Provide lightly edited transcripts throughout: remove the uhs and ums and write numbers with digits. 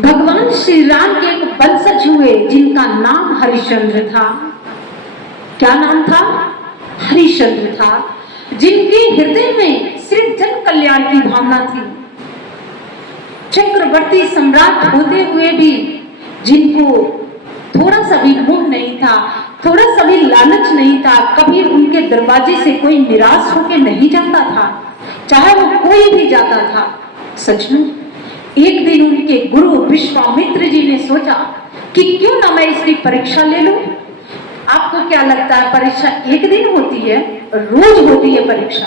भगवान श्री राम के एक वंशज हुए जिनका नाम हरिश्चंद्र था। क्या नाम था? हरिश्चंद्र था, जिनके हृदय में सिर्फ जन कल्याण की भावना थी। चक्रवर्ती सम्राट होते हुए भी जिनको थोड़ा सा भी मोह नहीं था, थोड़ा सा भी लालच नहीं था, कभी उनके दरवाजे से कोई निराश होकर नहीं जाता था, चाहे वो कोई भी जाता था। सचमुच एक दिन उनके गुरु विश्वामित्र जी ने सोचा कि क्यों ना मैं इसकी परीक्षा ले लूं। आपको क्या लगता है परीक्षा एक दिन होती है? रोज होती है परीक्षा।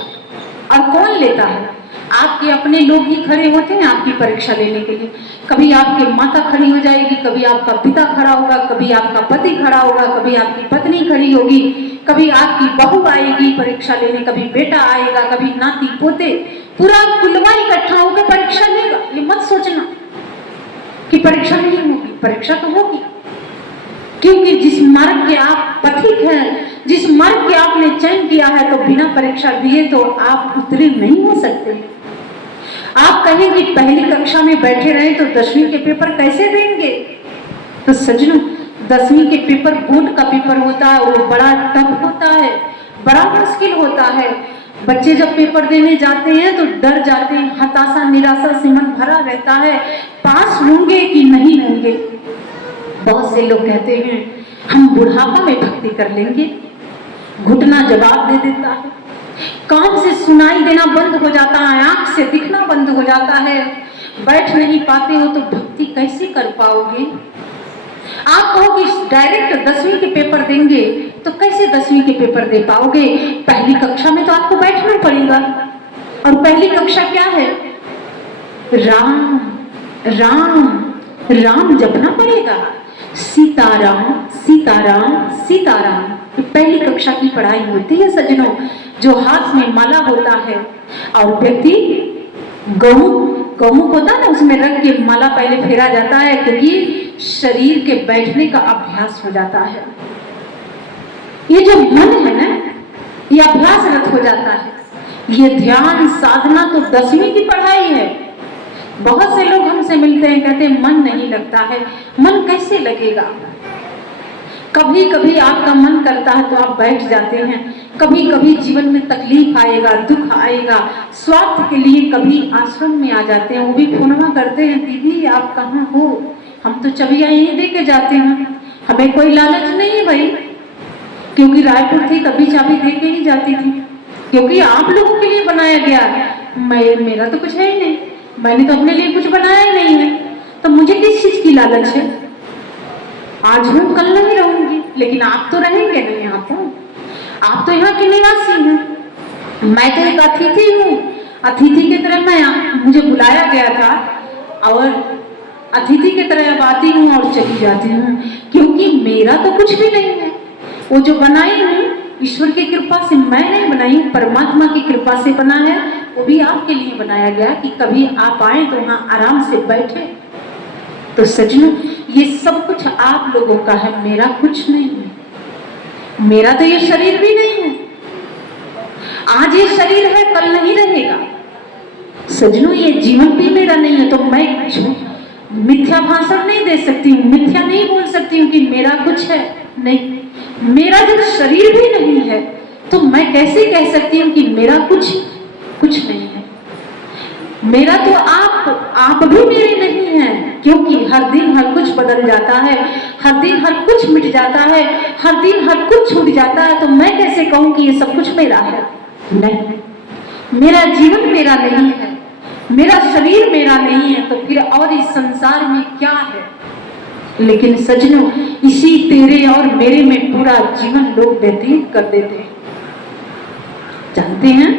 और कौन लेता है? आपके अपने लोग ही खड़े होते हैं आपकी परीक्षा लेने के लिए। कभी आपकी माता खड़ी हो जाएगी, कभी आपका पिता खड़ा होगा, कभी आपका पति खड़ा होगा, कभी आपकी पत्नी खड़ी होगी, कभी आपकी बहू आएगी परीक्षा लेने, कभी बेटा आएगा, कभी नाती पोते, पूरा कुलवा इकट्ठा होकर परीक्षा लेगा। ये मत सोचना कि परीक्षा नहीं होगी, परीक्षा तो होगी। क्योंकि जिस मार्ग के आप पथिक हैं, जिस मार्ग के आपने चयन किया है, तो बिना परीक्षा दिए तो आप उत्तीर्ण नहीं हो सकते। आप कहें कि पहली कक्षा में बैठे रहे तो 10वीं के पेपर कैसे देंगे? तो सजनों, 10वीं के पेपर बोर्ड का पेपर होता है, वो बड़ा टफ होता है, बड़ा मुश्किल होता है। बच्चे जब पेपर देने जाते हैं तो डर जाते हैं, हताशा निराशा से मन भरा रहता है, पास होंगे कि नहीं होंगे। बहुत से लोग कहते हैं हम बुढ़ापा में भक्ति कर लेंगे, घुटना जवाब दे देता है, कान से सुनाई देना बंद हो जाता है, आंख से दिखना बंद हो जाता है, बैठ नहीं पाते हो तो भक्ति कैसे कर पाओगे? आप कहो कि डायरेक्ट 10वीं के पेपर देंगे तो कैसे 10वीं के पेपर दे पाओगे? पहली कक्षा में तो आपको बैठना पड़ेगा। और पहली कक्षा क्या है? राम राम राम जपना पड़ेगा, सीताराम सीताराम सीताराम। तो पहली कक्षा की पढ़ाई होती है सज्जनों, जो हाथ में माला होता है और व्यक्ति गहूं होता है ना, उसमें रख के माला पहले फेरा जाता है, क्योंकि शरीर के बैठने का अभ्यास हो जाता है। ये जो मन है ना, ये अभ्यासरत हो जाता है। ये ध्यान साधना तो 10वीं की पढ़ाई है। बहुत से लोग हमसे मिलते हैं, कहते हैं मन नहीं लगता है। मन कैसे लगेगा? कभी कभी आपका मन करता है तो आप बैठ जाते हैं, कभी कभी जीवन में तकलीफ आएगा, दुख आएगा, स्वार्थ के लिए कभी आश्रम में आ जाते हैं, वो भी फोनवा करते हैं, दीदी आप कहाँ हो? हम तो चबिया यहीं दे के जाते हैं, हमें कोई लालच नहीं है भाई, क्योंकि रायपुर थी तभी चाबी दे के ही जाती थी, क्योंकि आप लोगों के लिए बनाया गया। मेरा तो कुछ है ही नहीं, मैंने तो अपने लिए कुछ बनाया ही नहीं है, तो मुझे किस चीज की लालच है? आज हूँ कल नहीं रहूंगी, लेकिन आप तो रहेंगे नहीं यहाँ पर, आप तो यहाँ के निवासी हैं। मैं तो एक अतिथि हूँ, अतिथि की तरह मुझे बुलाया गया था और अतिथि की तरह अब आती हूँ और चली जाती हूँ, क्योंकि मेरा तो कुछ भी नहीं है। वो जो बनाई हूँ ईश्वर की कृपा से मैं नहीं बनाई, परमात्मा की कृपा से बना है। वो भी आपके लिए बनाया गया कि कभी आप आए तो वहाँ आराम से बैठे। तो सजनों, ये सब कुछ आप लोगों का है, मेरा कुछ नहीं है। मेरा तो ये शरीर भी नहीं है, आज ये शरीर है कल नहीं रहेगा। सजनों, ये जीवन भी मेरा नहीं है, तो मैं मिथ्या भाषण नहीं दे सकती हूँ, मिथ्या नहीं बोल सकती हूँ कि मेरा कुछ है। नहीं, मेरा जब शरीर भी नहीं है तो मैं कैसे कह सकती हूँ कि मेरा कुछ नहीं है। मेरा तो आप भी मेरे नहीं हैं, क्योंकि हर दिन हर कुछ बदल जाता है, हर दिन हर कुछ मिट जाता है, हर दिन हर कुछ छूट जाता है। तो मैं कैसे कहूँ कि ये सब कुछ मेरा है? नहीं, मेरा जीवन मेरा नहीं है, मेरा शरीर मेरा नहीं है, तो फिर और इस संसार में क्या है? लेकिन सजनों, इसी तेरे और मेरे में पूरा जीवन लोग व्यतीत कर देते हैं। जानते हैं,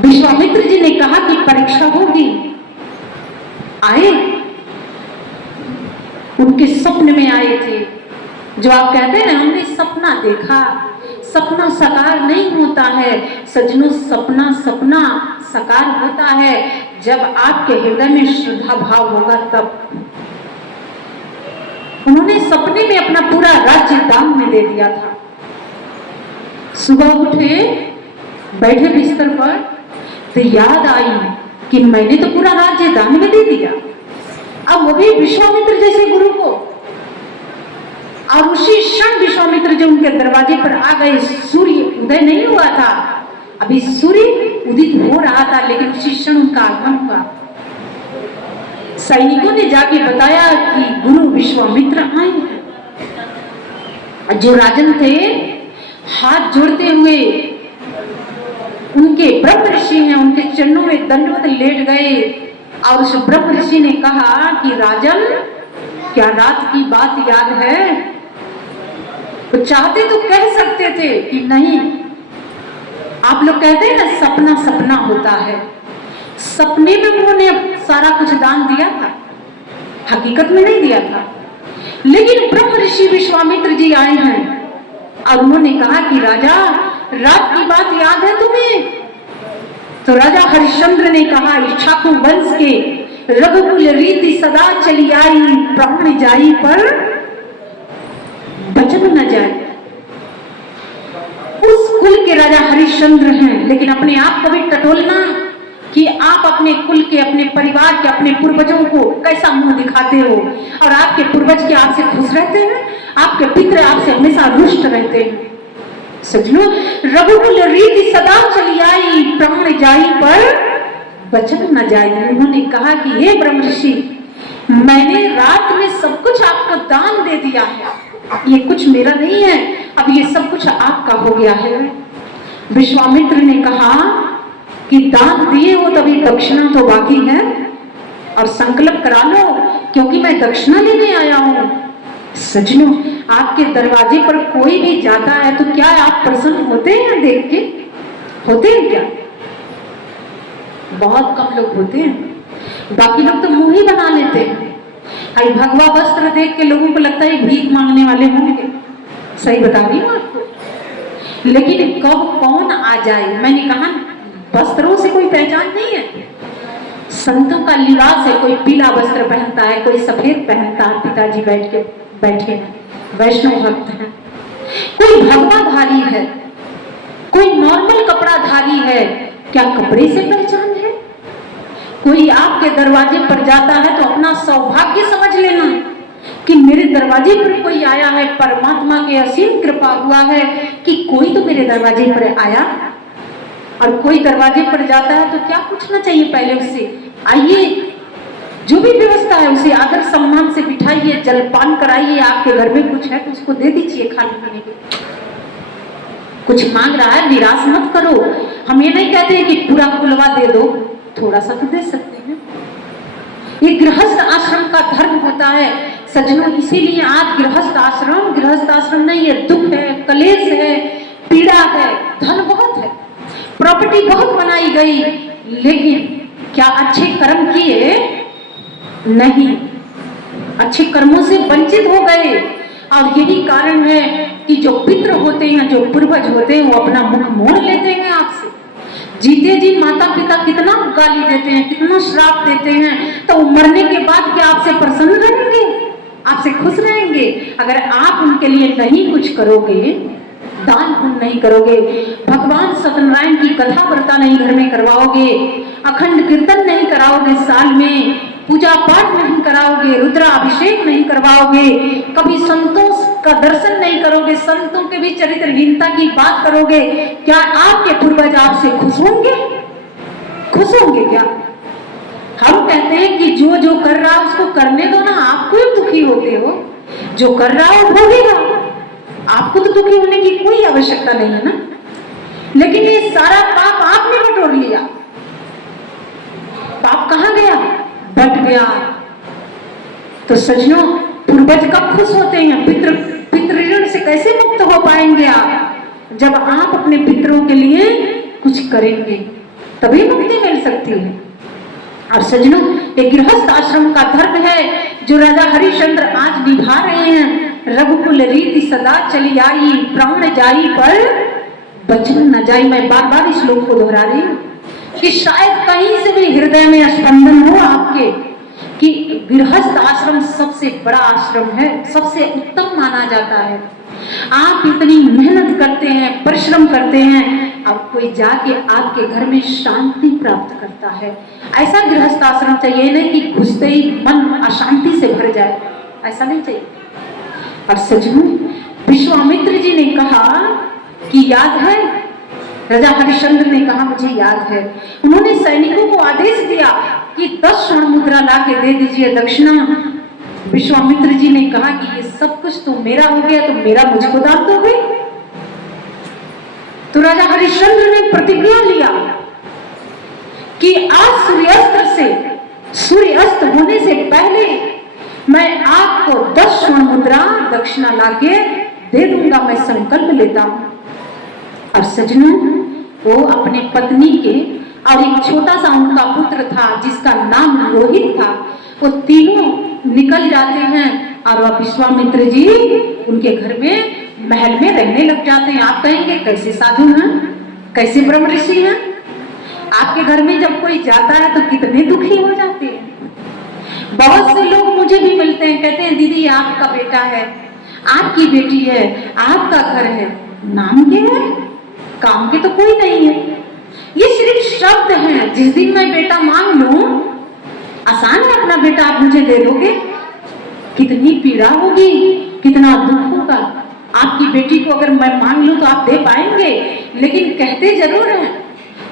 विश्वामित्र जी ने कहा कि परीक्षा होगी। आए, उनके सपन में आए थे। जो आप कहते हैं ना, हमने सपना देखा, सपना साकार नहीं होता है सजनों, सपना साकार होता है जब आपके हृदय में श्रद्धा भाव होगा तब। उन्होंने सपने में अपना पूरा राज्य दान में दे दिया था। सुबह उठे, बैठे बिस्तर पर, तो याद आई कि मैंने तो पूरा राज्य दान में दे दिया। वो भी विश्वामित्र जैसे गुरु को। और उसी क्षण विश्वामित्र जो उनके दरवाजे पर आ गए, सूर्य उदय नहीं हुआ था, अभी सूर्य उदित हो रहा था, लेकिन उसी क्षण उनका आगमन हुआ। सैनिकों ने जाके बताया कि गुरु विश्वामित्र आए हैं। जो राजन थे हाथ जोड़ते हुए उनके ब्रह्म ऋषि हैं, उनके चरणों में दंडवत लेट गए और उस ब्रह्म ऋषि ने कहा कि राजन, क्या रात की बात याद है? तो चाहते तो कह सकते थे कि नहीं, आप लोग कहते हैं ना सपना सपना होता है, सपने में उन्होंने सारा कुछ दान दिया था, हकीकत में नहीं दिया था। लेकिन ब्रह्म ऋषि विश्वामित्र जी आए हैं और उन्होंने कहा कि राजा, रात की बात याद है तुम्हें? तो राजा हरिश्चंद्र ने कहा, इक्ष्वाकु वंश के रघुकुल रीति सदा चली आई, प्राण जाई पर बचन न जाए। उस कुल के राजा हरिश्चंद्र हैं, लेकिन अपने आप को भी टटोलना कि आप अपने कुल के, अपने परिवार के, अपने पूर्वजों को कैसा मुंह दिखाते हो, और आपके पूर्वज के आपसे खुश रहते हैं, आपके पितृ आपसे हमेशा रुष्ट रहते हैं। सजनो, रघुकुल रीति सदा चली आई, प्राण जाई पर बचन न जाए। उन्होंने कहा कि हे ब्रह्म ऋषि, मैंने रात में सब कुछ आपको दान दे दिया है, ये कुछ मेरा नहीं है, अब ये सब कुछ आपका हो गया है। विश्वामित्र ने कहा कि दान दिए हो तभी दक्षिणा तो बाकी है, और संकल्प करा लो, क्योंकि मैं दक्षिणा लेने आया हूं। सजनों, आपके दरवाजे पर कोई भी जाता है तो क्या आप प्रसन्न होते हैं देख के? होते हैं क्या? बहुत कम लोग होते हैं, बाकी लोग तो मुंह ही बना लेते हैं। आई भगवा वस्त्र देख के लोगों को लगता है भीख मांगने वाले होंगे, सही बता रही हूँ आपको। लेकिन कब कौन आ जाए, मैंने कहा वस्त्रों से कोई पहचान नहीं है। संतों का लिबास है, कोई पीला वस्त्र पहनता है, कोई सफेद पहनता है, पिताजी बैठे हैं, वैष्णव भक्त हैं, कोई भगवाधारी है, कोई नॉर्मल कपड़ा धारी है। क्या कपड़े से पहचान है? कोई आपके दरवाजे पर जाता है तो अपना सौभाग्य समझ लेना कि मेरे दरवाजे पर कोई आया है, परमात्मा की असीम कृपा हुआ है कि कोई तो मेरे दरवाजे पर आया। और कोई दरवाजे पर जाता है तो क्या पूछना चाहिए पहले उससे? आइए, जो भी व्यवस्था है उसे आदर सम्मान से बिठाइए, जलपान कराइए, आपके घर में कुछ है तो उसको दे दीजिए खाने पीने के। कुछ मांग रहा है, निराश मत करो। हम ये नहीं कहते हैं कि पूरा कुलवा दे दो, थोड़ा सा तो दे सकते हैं। ये गृहस्थ आश्रम का धर्म होता है सज्जनों, इसीलिए आज गृहस्थ आश्रम नहीं है, दुख है, कलेश है, पीड़ा है, धन बहुत है, प्रॉपर्टी बहुत बनाई गई, लेकिन क्या अच्छे कर्म किए? नहीं, अच्छे कर्मों से वंचित हो गए। और यही कारण है कि जो पितृ होते हैं, जो पूर्वज होते हैं, वो अपना मुख मोड़ लेते हैं आपसे। जीते जी माता पिता कितना गाली देते हैं, कितना श्राप देते हैं, तो मरने के बाद क्या आपसे प्रसन्न रहेंगे? आपसे खुश रहेंगे? अगर आप उनके लिए नहीं कुछ करोगे, दान पुण्य नहीं करोगे, भगवान सत्यनारायण की कथा वार्ता नहीं घर में करवाओगे, अखंड कीर्तन नहीं कराओगे, साल में पूजा पाठ नहीं कराओगे, रुद्राभिषेक नहीं करवाओगे, कभी संतों का दर्शन नहीं करोगे, संतों के भी चरित्रहीनता की बात करोगे, क्या आपके पूर्वज आपसे खुश होंगे? खुश होंगे क्या? हम कहते हैं कि जो जो कर रहा है उसको करने दो ना, आप क्यों दुखी होते हो? जो कर रहा है भोगेगा, आपको तो दुखी होने की कोई आवश्यकता नहीं है ना। लेकिन ये सारा पाप आपने बटोर लिया। पाप कहाँ गया? बट गया। तो सज्जनों, पूर्वज कब खुश होते हैं? पितृ ऋण से कैसे मुक्त हो पाएंगे आप? जब आप अपने पितरों के लिए कुछ करेंगे तभी मुक्ति मिल सकती है। और सज्जनों, ये गृहस्थ आश्रम का धर्म है जो राजा हरिश्चंद्र आज निभा रहे हैं। रघुकुल रीति सदा चली आई, प्राण जाई पर बचन न जाई। मैं बार बार इस श्लोक को दोहरा रही हूँ कि शायद कहीं से भी हृदय में स्पंदन हो आपके कि गृहस्थ आश्रम सबसे बड़ा आश्रम है, सबसे उत्तम माना जाता है। आप इतनी मेहनत करते हैं, परिश्रम करते हैं, और कोई जाके आपके घर में शांति प्राप्त करता है। ऐसा गृहस्थ आश्रम चाहिए नहीं कि घुसते ही मन अशांति से भर जाए, ऐसा नहीं चाहिए। और सजनों, विश्वामित्र जी ने कहा कि याद है, राजा हरिश्चंद्र ने कहा मुझे याद है, उन्होंने सैनिकों को आदेश दिया कि 10 स्वर्ण मुद्रा ला के दे दीजिए दक्षिणा। विश्वामित्र जी ने कहा कि ये सब कुछ तो मेरा हो गया, तो मेरा मुझको दान दोगे? तो राजा हरिश्चंद्र ने प्रतिज्ञा लिया कि आज सूर्यास्त होने से पहले मैं आपको 10 स्वर्ण मुद्रा दक्षिणा लाके दे दूंगा, मैं संकल्प लेता हूं। और सजनों, वो अपने पत्नी के और एक छोटा सा उनका पुत्र था जिसका नाम रोहित था, वो तीनों निकल जाते हैं और वह विश्वामित्र जी उनके घर में महल में रहने लग जाते हैं। आप कहेंगे कैसे साधु हैं, कैसे ब्रह्म ऋषि हैं? आपके घर में जब कोई जाता है तो कितने दुखी हो जाते हैं। बहुत से लोग मुझे भी मिलते हैं, कहते हैं दीदी आपका बेटा है, आपकी बेटी है, आपका घर है, नाम के है, काम के तो कोई नहीं है। ये सिर्फ शब्द हैं। जिस दिन मैं बेटा मांग लूं, आसान है अपना बेटा आप मुझे दे दोगे? कितनी पीड़ा होगी, कितना दुख होगा। आपकी बेटी को अगर मैं मांग लूं तो आप दे पाएंगे, लेकिन कहते जरूर हैं।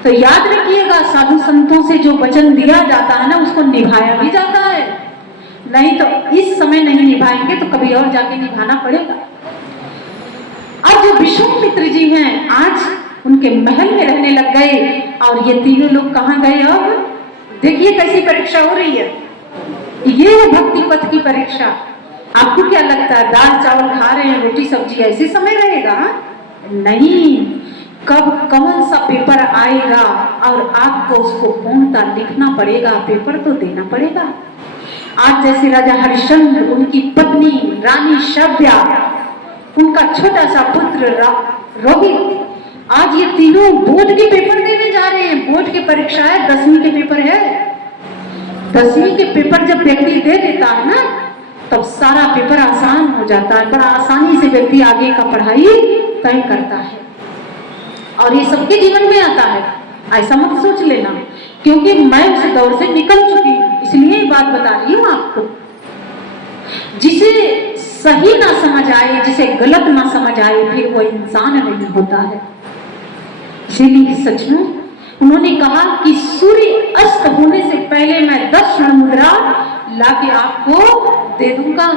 तो याद रखिएगा, साधु संतों से जो वचन दिया जाता है ना, उसको निभाया भी जाता है। नहीं तो इस समय नहीं निभाएंगे तो कभी और जाके निभाना पड़ेगा। अब जो विश्वामित्र जी हैं, आज उनके महल में रहने लग गए और ये तीनों लोग कहाँ गए? अब देखिए कैसी परीक्षा हो रही है। ये है भक्ति पथ की परीक्षा। आपको क्या लगता है दाल चावल खा रहे हैं, रोटी सब्जी, ऐसे समय रहेगा? नहीं, कब कौन सा पेपर आएगा और आपको उसको पूर्णतः लिखना पड़ेगा, पेपर तो देना पड़ेगा। आज जैसे राजा हरिश्चंद्र, उनकी पत्नी रानी शव्या, उनका छोटा सा पुत्र रोहित, आज ये तीनों बोर्ड के पेपर देने जा रहे हैं। बोर्ड की परीक्षा है, 10वीं के पेपर है। 10वीं के पेपर जब व्यक्ति दे देता है ना, तब सारा पेपर आसान हो जाता है। बड़ा आसानी से व्यक्ति आगे का पढ़ाई तय करता है और ये सबके जीवन में आता है। ऐसा मत सोच लेना, क्योंकि मैं उस दौर से निकल चुकी हूं, इसलिए ये बात बता रही हूं आपको। जिसे सही ना समझ आए, जिसे गलत ना समझ आए, फिर वो इंसान नहीं होता है। इसीलिए सचमुच उन्होंने कहा कि सूर्य अस्त होने से पहले मैं 10 स्वर्ण मुद्रा लाके आपको दे दूंगा।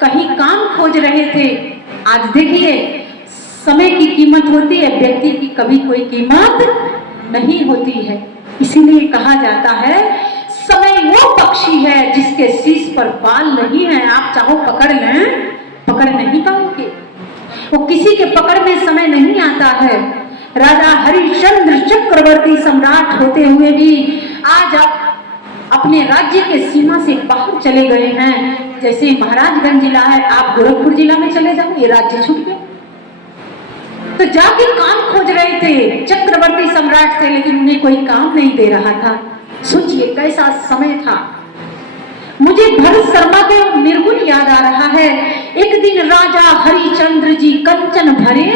कहीं काम खोज रहे थे, आज देखिए समय की कीमत होती है, व्यक्ति की कभी कोई कीमत नहीं होती है। इसीलिए कहा जाता है समय वो पक्षी है जिसके शीश पर बाल नहीं है, आप चाहो पकड़ लें, पकड़ नहीं पाओगे। वो किसी के पकड़ में समय नहीं आता है। राजा हरिश्चंद्र चक्रवर्ती सम्राट होते हुए भी आज आप अपने राज्य के सीमा से बाहर चले गए हैं। जैसे महाराजगंज जिला है, आप गोरखपुर जिला में चले जाओ, ये राज्य छूट गया। तो जाके काम खोज रहे थे, चक्रवर्ती सम्राट थे, लेकिन उन्हें कोई काम नहीं दे रहा था। सोचिए कैसा समय था। मुझे भरत शर्मा को निर्गुण याद आ रहा है। एक दिन राजा हरिश्चंद्र जी कंचन भरे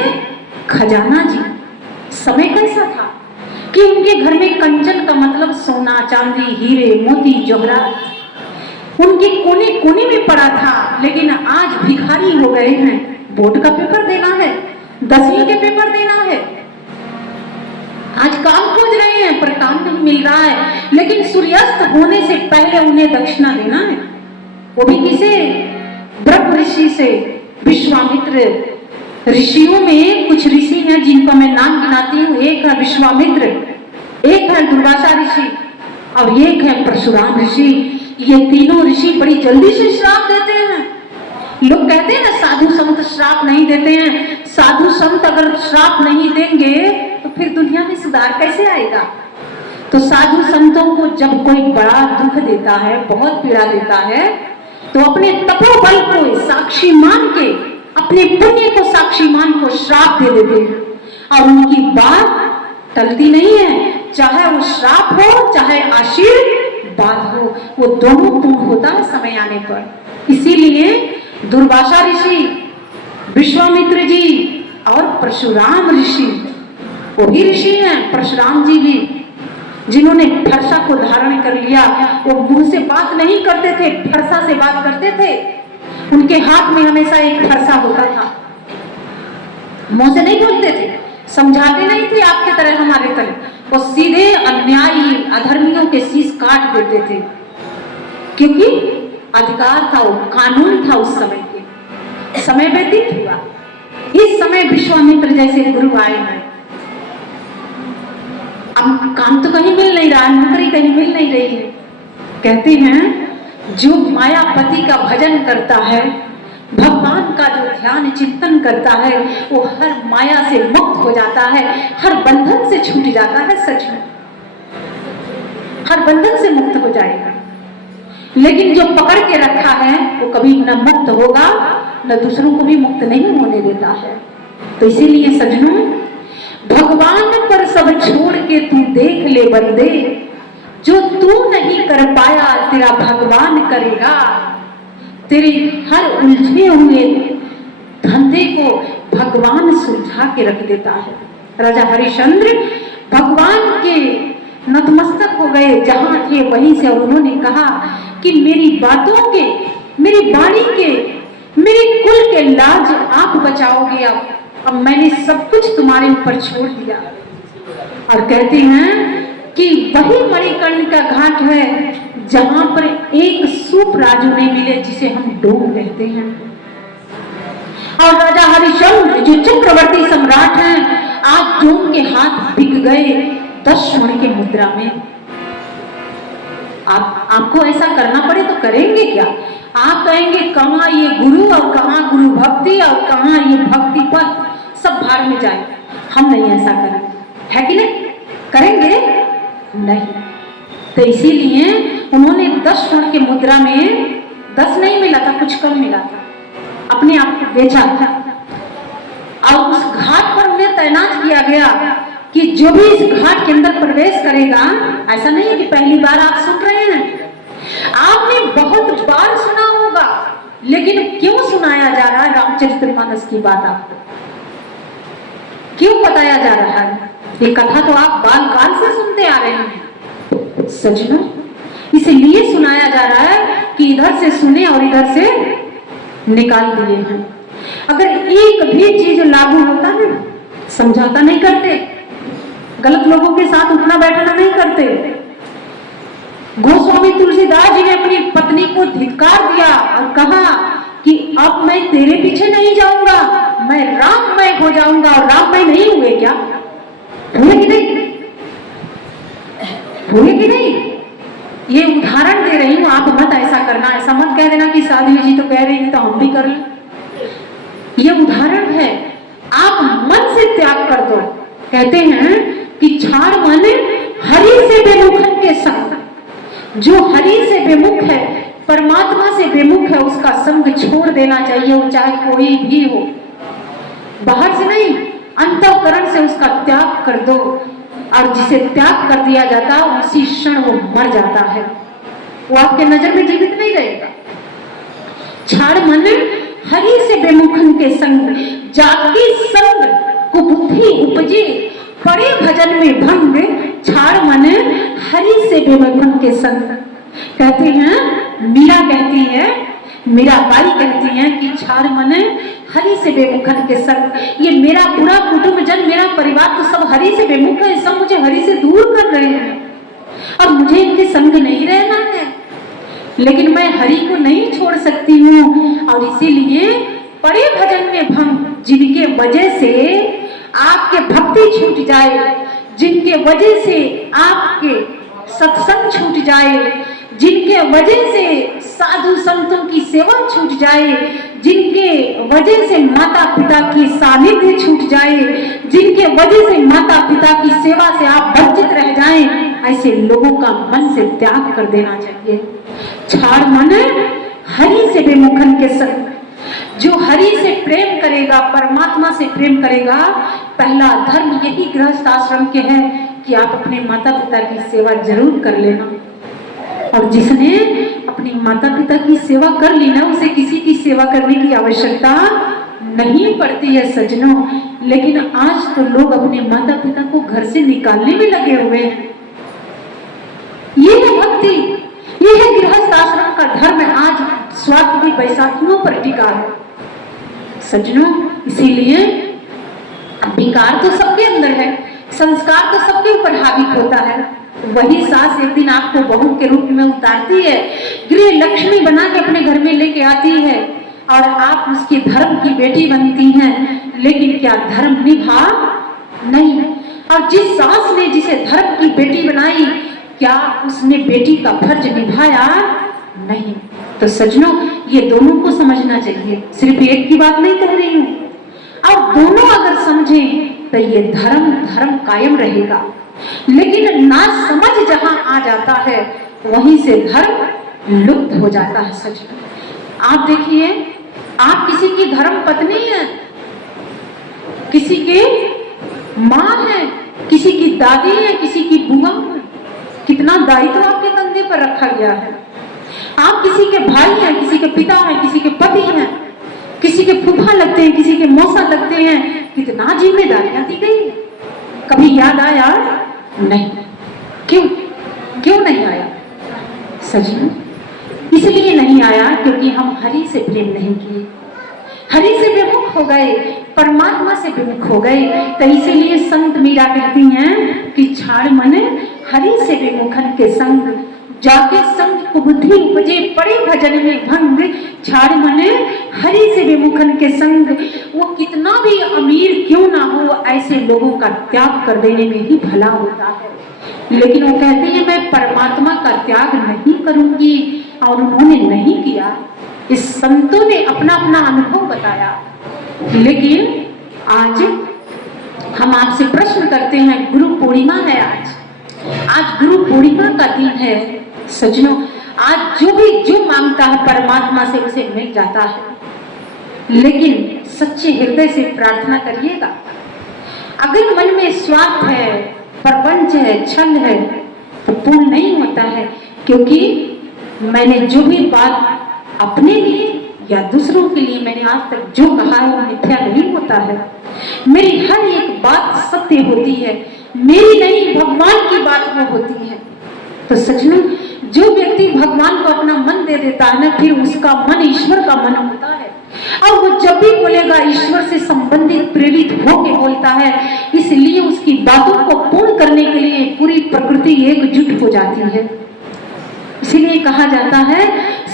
खजाना जी, समय कैसा था कि उनके घर में कंचन का मतलब सोना, चांदी, हीरे, मोती, जवाहरात उनके कोने कोने में पड़ा था। लेकिन आज भिखारी हो गए हैं। बोर्ड का पेपर देना है, 10वीं के पेपर देना है, आज काम खोज रहे हैं पर काम नहीं मिल रहा है। लेकिन सूर्यास्त होने से पहले उन्हें दक्षिणा देना है, वो भी किसे? ब्रह्म ऋषि से। विश्वामित्र ऋषियों में कुछ ऋषि हैं जिनको मैं नाम गिनाती हूँ। एक है विश्वामित्र, एक है दुर्वासा ऋषि और एक है परशुराम ऋषि। ये तीनों ऋषि बड़ी जल्दी से श्राप देते हैं। लोग कहते हैं ना साधु संत श्राप नहीं देते हैं। साधु संत अगर श्राप नहीं देंगे तो फिर दुनिया में सुधार कैसे आएगा? तो साधु संतों को जब कोई बड़ा दुख देता है, बहुत पीड़ा देता है, तो अपने तपोबल को साक्षी मान के, अपने पुण्य को साक्षी मान को श्राप दे देते हैं और उनकी बात टलती नहीं है। चाहे वो श्राप हो, चाहे आशीर्वाद हो, वो दोनों पूर्ण होता है समय आने पर। इसीलिए दुर्वासा ऋषि, विश्वामित्र जी और परशुराम ऋषि, वही ऋषि हैं परशुराम जी भी, जिन्होंने फरसा को धारण कर लिया। वो मुंह से बात नहीं करते थे, फरसा से बात करते थे। उनके हाथ में हमेशा एक फरसा होता था, मुंह से नहीं बोलते थे, समझाते नहीं थे आपके तरह हमारे तरह। वो सीधे अन्यायी अधर्मियों के शीश काट देते थे, क्योंकि अधिकार था, वो कानून था। उस समय के समय व्यतीत हुआ। इस समय विश्वामित्र जैसे गुरु आए हैं। अब काम तो कहीं मिल नहीं रहा, नौकरी कहीं मिल नहीं रही है। कहते हैं जो मायापति का भजन करता है, भगवान का जो ध्यान चिंतन करता है, वो हर माया से मुक्त हो जाता है, हर बंधन से छूट जाता है। सच में हर बंधन से मुक्त हो जाएगा। लेकिन जो पकड़ के रखा है वो कभी न मुक्त होगा, न दूसरों को भी मुक्त नहीं होने देता है। तो इसीलिए सजनों, भगवान पर सब छोड़ के तू देख ले बंदे, जो तू नहीं कर पाया तेरा भगवान करेगा। तेरे हर उलझे हुए धंधे को भगवान सुलझा के रख देता है। राजा हरिश्चंद्र भगवान के नतमस्तक हो गए, जहां थे वहीं से, और उन्होंने कहा कि मेरी बातों के, मेरी वाणी के, मेरे कुल के लाज आप बचाओगे। अब मैंने सब कुछ तुम्हारे ऊपर छोड़ दिया। और कहते हैं कि वही मणिकर्ण का घाट है जहां पर एक सूप राजू नहीं मिले, जिसे हम डोम कहते हैं। और राजा हरिश्चंद्र जो चक्रवर्ती सम्राट हैं, आज डोम के हाथ बिक गए 10 स्वर्ण के मुद्रा में। आपको ऐसा करना पड़े तो करेंगे क्या? आप कहेंगे कहाँ ये गुरु और कहाँ गुरु भक्ति और कहाँ ये भक्ति पद, सब भाड़ में जाए। हम नहीं ऐसा करेंगे, है कि नहीं? करेंगे नहीं। तो इसीलिए उन्होंने 10 स्वर्ण के मुद्रा में, 10 नहीं मिला था, कुछ कम मिला था, अपने आप को बेचा था। और उस घाट पर उन्हें तैनात किया गया कि जो भी इस घाट के अंदर प्रवेश करेगा, ऐसा नहीं है कि पहली बार आप सुन रहे हैं, आपने बहुत बार सुना होगा, लेकिन क्यों सुनाया जा रहा है रामचरितमानस की बात? आपको क्यों बताया जा रहा है? ये कथा तो आप बाल काल से सुनते आ रहे हैं सजनों। इसलिए सुनाया जा रहा है कि इधर से सुने और इधर से निकाल दिए हैं। अगर एक भी चीज लागू होता है, समझौता नहीं करते, गलत लोगों के साथ उठना बैठना नहीं करते। गोस्वामी तुलसीदास जी ने अपनी पत्नी को धिक्कार दिया और कहा कि अब मैं तेरे पीछे नहीं जाऊंगा, मैं राममय हो जाऊंगा। और राममय नहीं हुए क्या? हुए कि नहीं? हुए कि नहीं? ये उदाहरण दे रही हूं, आप मत ऐसा करना, ऐसा मत कह देना कि साध्वी जी तो कह रही है तो हम भी कर लें। ये उदाहरण है, आप मन से त्याग कर दो। कहते हैं कि छाड़ मन हरि से बेमुखन के संग। जो हरि से बेमुख है, परमात्मा से बेमुख है, उसका संग छोड़ देना चाहिए, वो चाहे कोई भी हो। बाहर से नहीं, अंतःकरण से उसका त्याग कर दो। और जिसे त्याग कर दिया जाता उसी क्षण वो मर जाता है, वो आपके नजर में जीवित नहीं रहेगा। छाड़ मन हरि से बेमुखन के संग, जाकी संग को बुद्धि उपजे, पड़े भजन में भंग। छाड़ मन हरि से बेमुखन के संग। कहते हैं, मीरा कहती है, मीराबाई कहती हैं कि छाड़ मन हरि से बेमुखन के संग। ये मेरा पूरा कुटुंब जन, मेरा परिवार तो सब हरि से बेमुख है, सब मुझे हरि से दूर कर रहे हैं और मुझे इनके संग नहीं रहना है। लेकिन मैं हरि को नहीं छोड़ सकती हूँ। और इसीलिए पड़े भजन में भंग, जिनके वजह से आपके भक्ति छूट जाए, जिनके वजह से आपके सत्संग छूट जाए, जिनके वजह से साधु संतों की सेवा छूट जाए, जिनके वजह से माता पिता की सानिध्य छूट जाए, जिनके वजह से माता पिता की सेवा से आप वंचित रह जाएं, ऐसे लोगों का मन से त्याग कर देना चाहिए। छाड़ मन हरि से बेमुखन के संग। जो हरि से प्रेम करेगा, परमात्मा से प्रेम करेगा, पहला धर्म यही गृहस्थ आश्रम के है कि आप अपने माता पिता की सेवा जरूर कर लेना। और जिसने अपनी माता पिता की सेवा कर ली ना, उसे किसी की सेवा करने की आवश्यकता नहीं पड़ती है सजनों। लेकिन आज तो लोग अपने माता पिता को घर से निकालने में लगे हुए हैं। ये है भक्ति, ये है गृहस्थ आश्रम का धर्म। आज स्वार्थ भी बैसाखियों पर टिका है सज्जनों। इसीलिए विकार तो सबके अंदर है, संस्कार तो सबके ऊपर हावी होता है। वही सास एक दिन आपको बहू के रूप में उतारती है, गृह लक्ष्मी बना के अपने घर में लेके आती है और आप उसकी धर्म की बेटी बनती हैं, लेकिन क्या धर्म निभा नहीं। और जिस सास ने जिसे धर्म की बेटी बनाई, क्या उसने बेटी का फर्ज निभाया? नहीं। तो सज्जनों, ये दोनों को समझना चाहिए, सिर्फ एक की बात नहीं कर रही हूं। अब दोनों अगर समझें तो ये धर्म कायम रहेगा। लेकिन ना समझ जहां आ जाता है वहीं से धर्म लुप्त हो जाता है सज्जनों। आप देखिए, आप किसी की धर्म पत्नी है, किसी के माँ है, किसी की दादी है, किसी की बुआ है, कितना दायित्व आपके कंधे पर रखा गया है। आप किसी के भाई हैं, किसी के पिता हैं, किसी के पति हैं, किसी के फूफा लगते हैं, किसी के मौसा लगते हैं, कितना जिम्मेदारियां दी गई है। कभी याद आया? नहीं। क्यों नहीं आया सज्जनों? इसलिए नहीं आया क्योंकि हम हरि से प्रेम नहीं किए, हरि से विमुख हो गए, परमात्मा से विमुख हो गए। तो इसीलिए संत मीरा कहती हैं कि छाड़ मन हरि से विमुखन के संग, जाके संग कुबुद्धि उपजे पड़े भजन में भंग। छाड़ मन हरि से विमुखन के संग। वो कितना भी अमीर क्यों ना हो, ऐसे लोगों का त्याग कर देने में ही भला होता है। लेकिन वो कहते हैं मैं परमात्मा का त्याग नहीं करूंगी, और उन्होंने नहीं किया। इस संतों ने अपना अपना अनुभव बताया। लेकिन आज हम आपसे प्रश्न करते हैं, गुरु पूर्णिमा है आज गुरु पूर्णिमा का दिन है सज्जनों। आज जो मांगता है परमात्मा से उसे मिल जाता है। लेकिन सच्चे हृदय से प्रार्थना करिएगा। अगर मन में स्वार्थ है, प्रपंच है, छल है, तो पूर्ण नहीं होता है। क्योंकि मैंने जो भी बात अपने लिए या दूसरों के लिए मैंने आज तक जो कहा है वो मिथ्या नहीं होता है। मेरी हर एक बात सत्य होती है, मेरी नहीं भगवान की बात वो होती है। तो सचमुच जो व्यक्ति भगवान को अपना मन दे देता है ना, फिर उसका मन ईश्वर का मन होता है। और वो जब भी बोलेगा ईश्वर से संबंधित प्रेरित होकर बोलता है। इसलिए उसकी बातों को पूर्ण करने के लिए पूरी प्रकृति एकजुट हो जाती है। इसीलिए कहा जाता है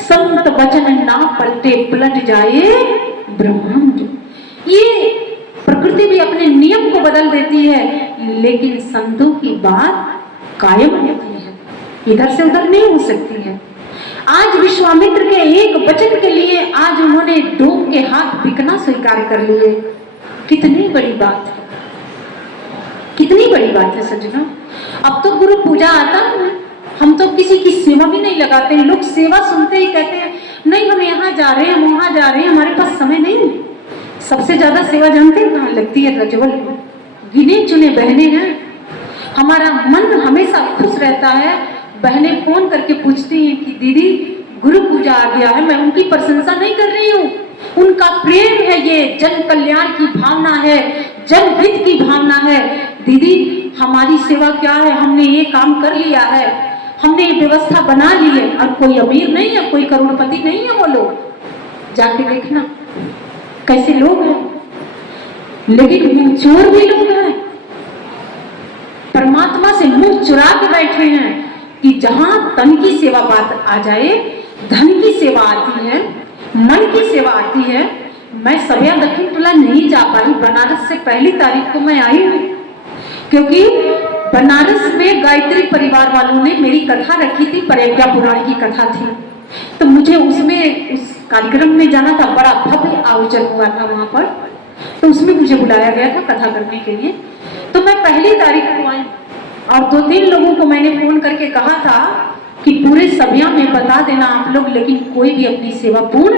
संत वचन ना पलटे पलट जाए ब्रह्मांड। ये प्रकृति भी अपने नियम को बदल देती है, लेकिन संतों की बात कायम होती है, इधर से उधर नहीं हो सकती है। आज विश्वामित्र के एक वचन के लिए आज उन्होंने डोम के हाथ बिकना स्वीकार कर लिए। कितनी बड़ी बात है, कितनी बड़ी बात है सज्जनों। अब तो गुरु पूजा आता है, हम तो किसी की सेवा भी नहीं लगाते। लोग सेवा सुनते ही कहते हैं नहीं हम यहाँ जा रहे हैं, हम वहां जा रहे हैं, हमारे पास समय नहीं। सबसे ज्यादा सेवा जानते हैं कहाँ लगती है? रजवल। गिने चुने बहने हैं। हमारा मन हमेशा खुश रहता है। बहनें फोन करके पूछती हैं कि दीदी गुरु पूजा आ गया है। मैं उनकी प्रशंसा नहीं कर रही हूँ, उनका प्रेम है, ये जन कल्याण की भावना है, जनहित की भावना है। दीदी हमारी सेवा क्या है, हमने ये काम कर लिया है, हमने ये व्यवस्था बना ली है। और कोई अमीर नहीं है, कोई करोड़पति नहीं है वो लोग, जाके देखना कैसे लोग हैं। लेकिन मुंह चोर भी लोग हैं, परमात्मा से मुंह चुरा के बैठे हैं कि जहां तन की सेवा बात आ जाए, धन की सेवा आती है, मन की सेवा आती है। मैं सभ्या दक्षिण टोला नहीं जा पाई, बनारस से पहली तारीख को मैं आई हूँ, क्योंकि बनारस में गायत्री परिवार वालों ने मेरी कथा रखी थी, प्रज्ञा पुराण की कथा थी। तो मुझे उसमें उस कार्यक्रम में जाना था, बड़ा भव्य आयोजन हुआ था वहां पर। तो उसमें मुझे बुलाया गया था कथा करने के लिए। तो मैं पहली तारीख को आई और 2-3 लोगों को मैंने फोन करके कहा था कि पूरे सभ्या में बता देना आप लोग, लेकिन कोई भी अपनी सेवा पूर्ण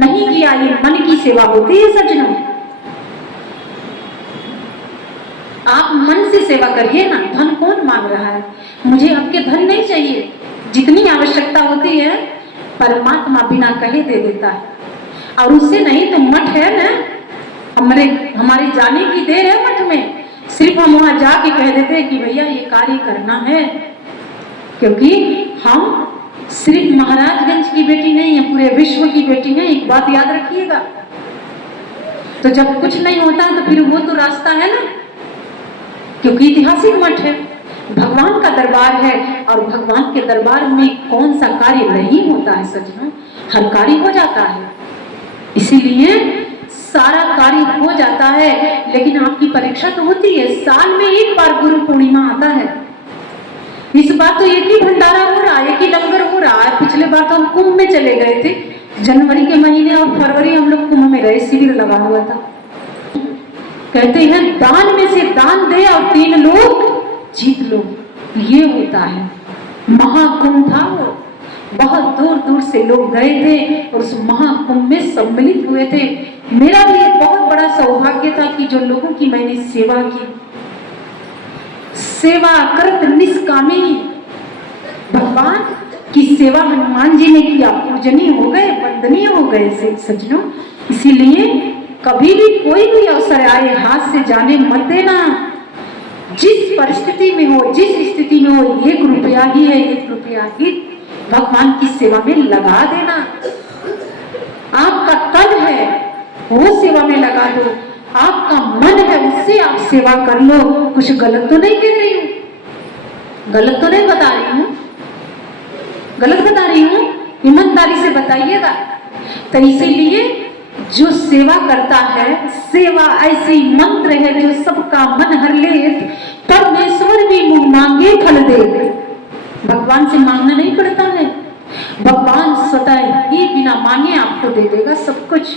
नहीं किया। ये मन की सेवा होती है सज्जनों। आप मन से सेवा करिए ना। धन कौन मांग रहा है? मुझे आपके धन नहीं चाहिए। जितनी आवश्यकता होती है परमात्मा बिना कहे दे देता है। और उससे नहीं तो मठ है ना, हमारी जाने की देर है मठ में, सिर्फ हम वहां जाके कह देते हैं कि भैया ये कार्य करना है, क्योंकि हम सिर्फ महाराजगंज की बेटी नहीं है, पूरे विश्व की बेटी है। एक बात याद रखिएगा, तो जब कुछ नहीं होता तो फिर वो तो रास्ता है ना, क्योंकि ऐतिहासिक मठ है, भगवान का दरबार है, और भगवान के दरबार में कौन सा कार्य नहीं होता है? सच में हर कार्य हो जाता है, इसीलिए सारा कार्य हो जाता है। लेकिन आपकी परीक्षा तो होती है, साल में एक बार गुरु पूर्णिमा आता है। इस बार तो एक ही भंडारा हो रहा है, एक ही लंगर हो रहा है। पिछले बार तो हम कुंभ में चले गए थे, जनवरी के महीने और फरवरी हम लोग कुंभ में गए, शिविर लगा हुआ था। कहते हैं दान में से दान दे और 3 लोग जीत लो, ये होता है। महाकुंभ था वो, बहुत दूर दूर से लोग गए थे और उस महाकुंभ में सम्मिलित हुए थे। मेरा भी एक बहुत बड़ा सौभाग्य था कि जो लोगों की मैंने सेवा की, सेवा करत निष्कामी, भगवान की सेवा हनुमान जी ने किया, पूजनीय हो गए, वंदनीय हो गए सज्जनों। इसीलिए कभी भी कोई भी अवसर आए हाथ से जाने मत देना। जिस परिस्थिति में हो, जिस स्थिति में हो, 1 रुपया ही है, 1 रुपया ही भगवान की सेवा में लगा देना। आपका तन है वो सेवा में लगा दो, आपका मन है उससे आप सेवा कर लो। कुछ गलत तो नहीं कह रही हूँ, गलत तो नहीं बता रही हूँ, गलत बता रही हूँ? ईमानदारी से बताइएगा। तो इसीलिए जो सेवा करता है, सेवा ऐसी मंत्र है जो सबका मन हर ले, परमेश्वर भी मुंह मांगे फल दे। भगवान से मांगना नहीं पड़ता है, भगवान स्वतः ही बिना मांगे आपको दे देगा सब कुछ।